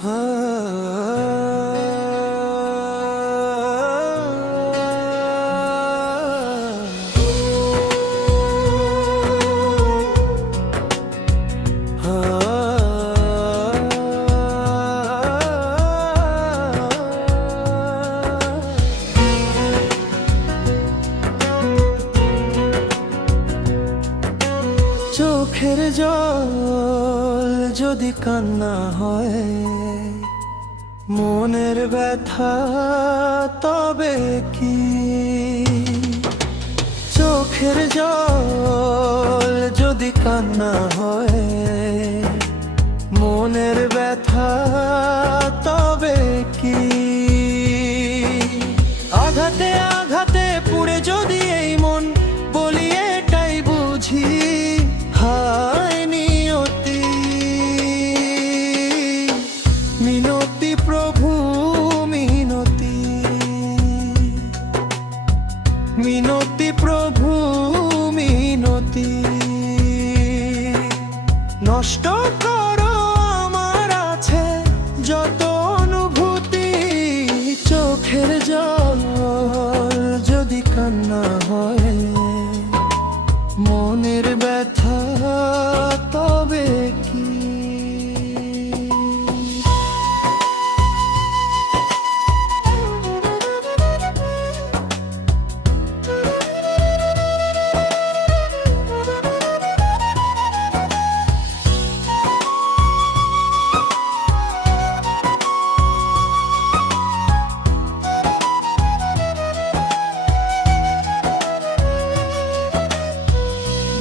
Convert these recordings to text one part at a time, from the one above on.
চোখের জল যদি কান্না হয়, মনের ব্যথা তবে কি? চোখের জল যদি কান্না হয়, মনের ব্যথা তবে কি? আঘাতে আঘাতে পুড়ে যদি এই মন, বলি এটাই বুঝি হায় নিয়তি। মিনতি প্রভু মিনতি, মিনতি প্রভু মিনতি। নষ্ট করো আমার আছে যত অনুভূতি। চোখের জল যদি কান্না হয়, মনের ব্যথা তবে কি?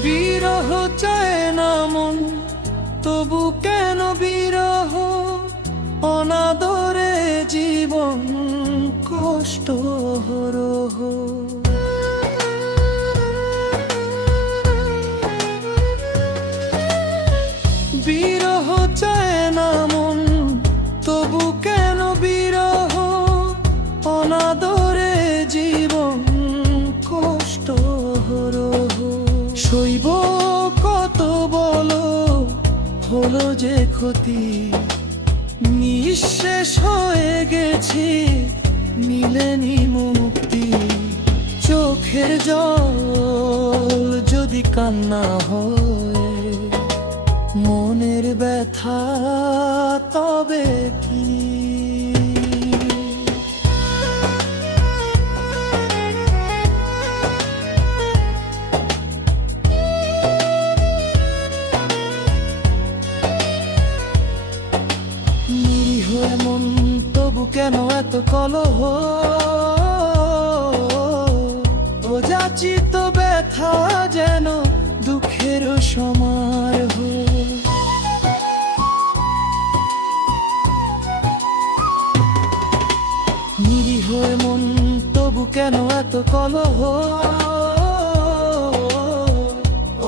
বিরহ চায় না মন, তবু কেন বিরহ? অনাদরে জীবন কষ্ট হরহ। বিরহ চায় না মন, তবু কেন বিরহ? অনাদরে জীবন কষ্ট হরহ। সইব কত বলো, হলো যে ক্ষতি। নিঃশেষ হয়ে গেছি, মিলেনি মুক্তি। চোখের জল যদি কান্না হয়, মনের ব্যথা তবে কি? মন তবু কেন এত কলহ? ও যাচিত ব্যথা যেন দুঃখের সমারোহ। নিরীহ মন তবু কেন এত কলহ?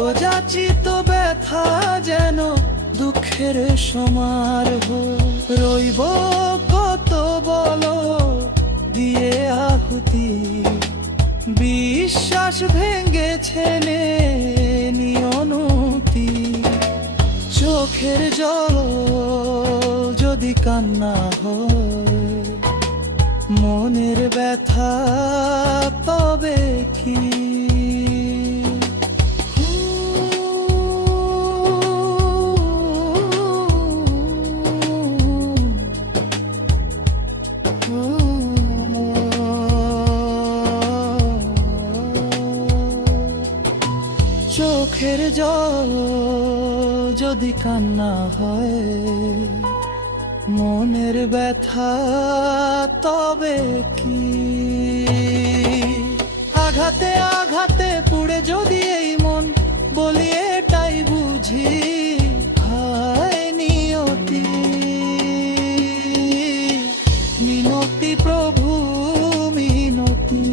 ও যাচিত ব্যথা যেন দুঃখের সমারোহ। রইব কত বলো দিয়ে আহুতি। বিশ্বাস ভেঙেছে নিয়নতি। চোখের জল যদি কান্না হয়, মনের ব্যথা তবে কি? চোখের জল যদি কান্না হয়, মনের ব্যথা তবে কি? আঘাতে আঘাতে পুড়ে যদি এই মন, বলি এটাই বুঝি হায় নিয়তি। মিনতি প্রভু মিনতি,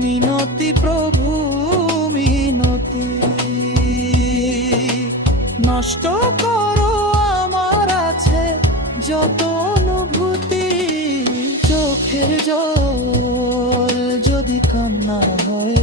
মিনতি প্রভু মিনতি। নষ্ট করো আমার আছে যত অনুভূতি। চোখের জল যদি কান্না হয়,